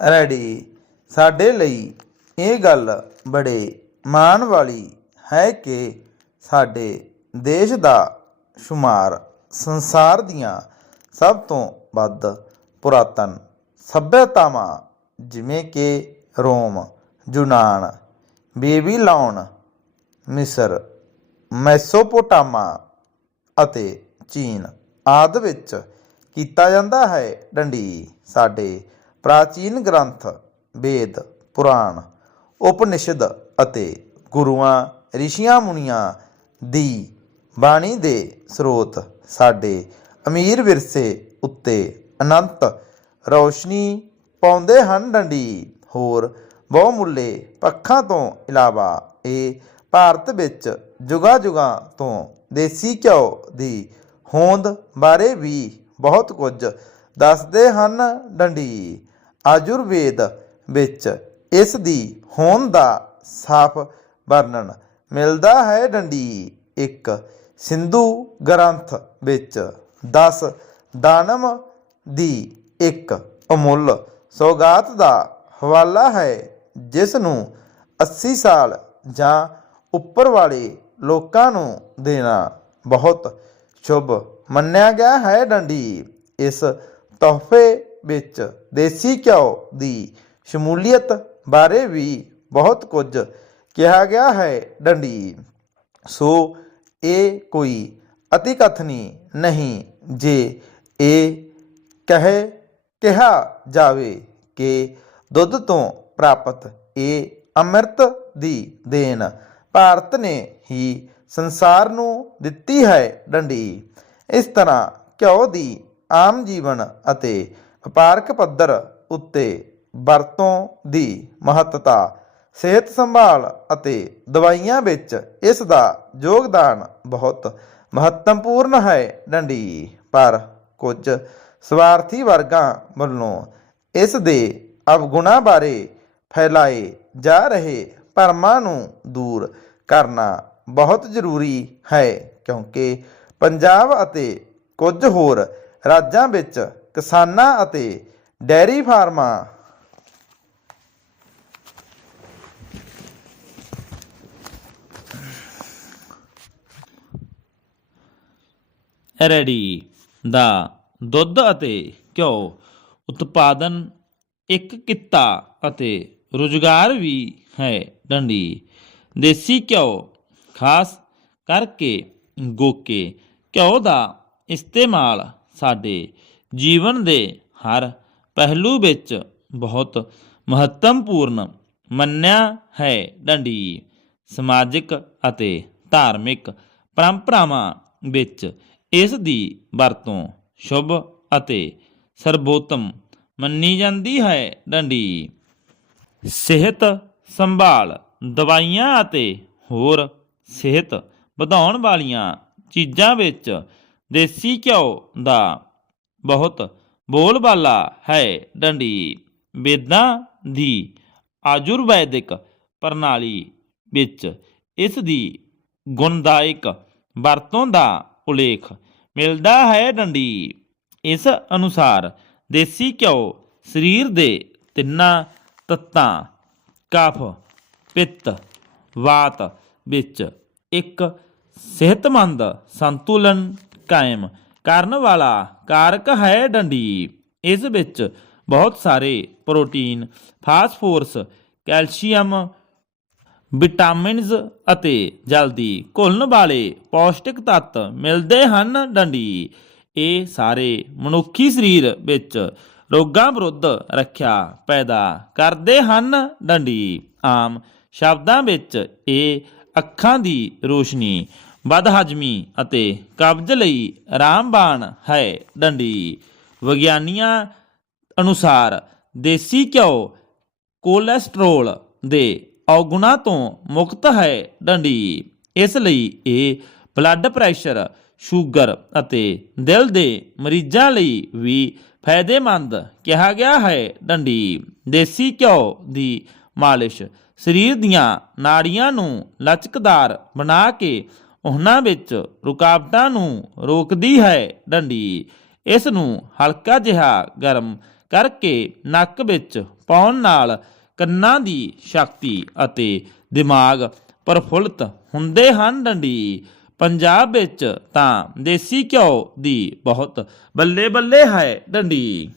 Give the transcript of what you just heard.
Ready. ਸਾਡੇ ਲਈ ਇਹ ਗੱਲ ਬੜੇ ਮਾਣ ਵਾਲੀ ਹੈ ਕਿ ਸਾਡੇ ਦੇਸ਼ ਦਾ ਸ਼ੁਮਾਰ ਸੰਸਾਰ ਦੀਆਂ ਸਭ ਤੋਂ ਵੱਧ ਪੁਰਾਤਨ ਸੱਭਿਅਤਾਵਾਂ ਜਿਵੇਂ ਕਿ ਰੋਮ, ਯੂਨਾਨ, ਬੇਬੀਲੋਨ, ਮਿਸਰ, ਮੈਸੋਪੋਟਾਮਾ ਅਤੇ ਚੀਨ ਆਦਿ ਵਿੱਚ ਕੀਤਾ ਜਾਂਦਾ ਹੈ ਡੰਡੀ। ਸਾਡੇ ਪ੍ਰਾਚੀਨ ਗ੍ਰੰਥ, ਵੇਦ, ਪੁਰਾਣ, ਉਪਨਿਸ਼ਦ ਅਤੇ ਗੁਰੂਆਂ, ਰਿਸ਼ੀਆਂ ਮੁਨੀਆਂ ਦੀ ਬਾਣੀ ਦੇ ਸਰੋਤ ਸਾਡੇ ਅਮੀਰ ਵਿਰਸੇ ਉੱਤੇ ਅਨੰਤ ਰੌਸ਼ਨੀ ਪਾਉਂਦੇ ਹਨ ਡੰਡੀ। ਹੋਰ ਬਹੁਮੁੱਲੇ ਪੱਖਾਂ ਤੋਂ ਇਲਾਵਾ ਇਹ ਭਾਰਤ ਵਿੱਚ ਜੁਗਾ ਜੁਗਾ ਤੋਂ ਦੇਸੀ ਘਿਓ ਦੀ ਹੋਂਦ ਬਾਰੇ ਵੀ ਬਹੁਤ ਕੁਝ ਦੱਸਦੇ ਹਨ ਡੰਡੀ। ਆਯੁਰਵੇਦ ਵਿੱਚ ਇਸ ਦੀ ਹੋਣ ਦਾ ਸਾਫ਼ ਵਰਣਨ ਮਿਲਦਾ ਹੈ ਡੰਡੀ। ਇੱਕ ਸਿੰਧੂ ਗ੍ਰੰਥ ਵਿੱਚ 10 ਦਾਨਮ ਦੀ ਇੱਕ ਅਮੁੱਲ ਸੌਗਾਤ ਦਾ ਹਵਾਲਾ ਹੈ, ਜਿਸ ਨੂੰ 80 ਸਾਲ ਜਾਂ ਉੱਪਰ ਵਾਲੇ ਲੋਕਾਂ ਨੂੰ ਦੇਣਾ ਬਹੁਤ ਸ਼ੁਭ ਮੰਨਿਆ ਗਿਆ ਹੈ ਡੰਡੀ। ਇਸ ਤੋਹਫੇ ਵਿੱਚ ਦੇਸੀ ਘਿਓ ਦੀ ਸ਼ਮੂਲੀਅਤ ਬਾਰੇ ਵੀ ਬਹੁਤ ਕੁਝ ਕਿਹਾ ਗਿਆ ਹੈ ਡੰਡੀ। ਸੋ ਇਹ ਕੋਈ ਅਤਿਕਥਨੀ ਨਹੀਂ ਜੇ ਇਹ ਕਹੇ, ਕਿਹਾ ਜਾਵੇ ਕਿ ਦੁੱਧ ਤੋਂ ਪ੍ਰਾਪਤ ਇਹ ਅੰਮ੍ਰਿਤ ਦੀ ਦੇਣ ਭਾਰਤ ਨੇ ਹੀ ਸੰਸਾਰ ਨੂੰ ਦਿੱਤੀ ਹੈ ਡੰਡੀ। ਇਸ ਤਰ੍ਹਾਂ ਘਿਓ ਦੀ ਆਮ ਜੀਵਨ ਅਤੇ ਵਪਾਰਕ ਪੱਧਰ ਉੱਤੇ ਵਰਤੋਂ ਦੀ ਮਹੱਤਤਾ, ਸਿਹਤ ਸੰਭਾਲ ਅਤੇ ਦਵਾਈਆਂ ਵਿੱਚ ਇਸ ਦਾ ਯੋਗਦਾਨ ਬਹੁਤ ਮਹੱਤਵਪੂਰਨ ਹੈ ਡੰਡੀ। ਪਰ ਕੁਝ ਸਵਾਰਥੀ ਵਰਗਾਂ ਵੱਲੋਂ ਇਸ ਦੇ ਅਵਗੁਣਾਂ ਬਾਰੇ ਫੈਲਾਏ ਜਾ ਰਹੇ ਭਰਮਾਂ ਨੂੰ ਦੂਰ ਕਰਨਾ ਬਹੁਤ ਜ਼ਰੂਰੀ ਹੈ ਕਿਉਂਕਿ ਪੰਜਾਬ ਅਤੇ ਕੁਝ ਹੋਰ ਰਾਜਾਂ ਵਿੱਚ ਕਿਸਾਨਾਂ ਅਤੇ ਡੈਰੀ ਫਾਰਮਾਂ। ਰੈਡੀ। ਦਾ ਦੁੱਧ ਅਤੇ ਘਿਓ ਉਤਪਾਦਨ ਇੱਕ ਕਿੱਤਾ ਅਤੇ ਰੁਜ਼ਗਾਰ ਵੀ ਹੈ ਡੰਡੀ। ਦੇਸੀ ਘਿਓ ਖਾਸ ਕਰਕੇ ਗੋਕੇ ਘਿਓ ਦਾ ਇਸਤੇਮਾਲ ਸਾਡੇ ਜੀਵਨ ਦੇ ਹਰ ਪਹਿਲੂ ਵਿੱਚ ਬਹੁਤ ਮਹੱਤਵਪੂਰਨ ਮੰਨਿਆ ਹੈ ਡੰਡੀ। ਸਮਾਜਿਕ ਅਤੇ ਧਾਰਮਿਕ ਪਰੰਪਰਾਵਾਂ ਵਿੱਚ ਇਸ ਦੀ ਵਰਤੋਂ ਸ਼ੁਭ ਅਤੇ ਸਰਬੋਤਮ ਮੰਨੀ ਜਾਂਦੀ ਹੈ ਡੰਡੀ। ਸਿਹਤ ਸੰਭਾਲ, ਦਵਾਈਆਂ ਅਤੇ ਹੋਰ ਸਿਹਤ ਵਧਾਉਣ ਵਾਲੀਆਂ ਚੀਜ਼ਾਂ ਵਿੱਚ ਦੇਸੀ ਘਿਓ ਦਾ ਬਹੁਤ ਬੋਲਬਾਲਾ ਹੈ ਡੰਡੀ। ਵੇਦਾਂ ਦੀ ਆਯੁਰਵੈਦਿਕ ਪ੍ਰਣਾਲੀ ਵਿੱਚ ਇਸ ਦੀ ਗੁਣਦਾਇਕ ਵਰਤੋਂ ਦਾ ਉਲੇਖ ਮਿਲਦਾ ਹੈ ਡੰਡੀ। ਇਸ ਅਨੁਸਾਰ ਦੇਸੀ ਘਿਓ ਸਰੀਰ ਦੇ ਤਿੰਨਾਂ ਤੱਤਾਂ, ਕਫ, ਪਿੱਤ, ਵਾਤ ਵਿੱਚ ਇੱਕ ਸਿਹਤਮੰਦ ਸੰਤੁਲਨ ਕਾਇਮ ਕਰਨ ਵਾਲਾ ਕਾਰਕ ਹੈ ਡੰਡੀ ਇਸ ਵਿੱਚ ਬਹੁਤ ਸਾਰੇ ਪ੍ਰੋਟੀਨ, ਫਾਸਫੋਰਸ, ਕੈਲਸ਼ੀਅਮ, ਵਿਟਾਮਿਨਸ ਅਤੇ ਜਲਦੀ ਘੁਲਣ ਵਾਲੇ ਪੌਸ਼ਟਿਕ ਤੱਤ ਮਿਲਦੇ ਹਨ ਡੰਡੀ ਇਹ ਸਾਰੇ ਮਨੁੱਖੀ ਸਰੀਰ ਵਿੱਚ ਰੋਗਾਂ ਵਿਰੁੱਧ ਰੱਖਿਆ ਪੈਦਾ ਕਰਦੇ ਹਨ ਡੰਡੀ ਆਮ ਸ਼ਬਦਾਂ ਵਿੱਚ ਇਹ ਅੱਖਾਂ ਦੀ ਰੋਸ਼ਨੀ ਬਦ ਬਦਹਜਮੀ ਅਤੇ ਕਬਜ਼ ਲਈ ਰਾਮਬਾਣ ਹੈ ਡੰਡੀ। ਵਿਗਿਆਨੀਆਂ ਅਨੁਸਾਰ ਦੇਸੀ ਘਿਓ ਕੋਲੇਸਟ੍ਰੋਲ ਦੇ ਔਗੁਣਾਂ ਤੋਂ ਮੁਕਤ ਹੈ ਡੰਡੀ। ਇਸ ਲਈ ਇਹ ਬਲੱਡ ਪ੍ਰੈਸ਼ਰ, ਸ਼ੂਗਰ ਅਤੇ ਦਿਲ ਦੇ ਮਰੀਜ਼ਾਂ ਲਈ ਵੀ ਫਾਇਦੇਮੰਦ ਕਿਹਾ ਗਿਆ ਹੈ ਡੰਡੀ। ਦੇਸੀ ਘਿਓ ਦੀ ਮਾਲਿਸ਼ ਸਰੀਰ ਦੀਆਂ ਨਾੜੀਆਂ ਨੂੰ ਲਚਕਦਾਰ ਬਣਾ ਕੇ ਉਹਨਾਂ ਵਿੱਚ ਰੁਕਾਵਟਾਂ ਨੂੰ ਰੋਕਦੀ ਹੈ ਡੰਡੀ। ਇਸ ਨੂੰ ਹਲਕਾ ਜਿਹਾ ਗਰਮ ਕਰਕੇ ਨੱਕ ਵਿੱਚ ਪਾਉਣ ਨਾਲ ਕੰਨਾਂ ਦੀ ਸ਼ਕਤੀ ਅਤੇ ਦਿਮਾਗ ਪ੍ਰਫੁੱਲਤ ਹੁੰਦੇ ਹਨ ਡੰਡੀ। ਪੰਜਾਬ ਵਿੱਚ ਤਾਂ ਦੇਸੀ ਘਿਓ ਦੀ ਬਹੁਤ ਬੱਲੇ ਬੱਲੇ ਹੈ ਡੰਡੀ।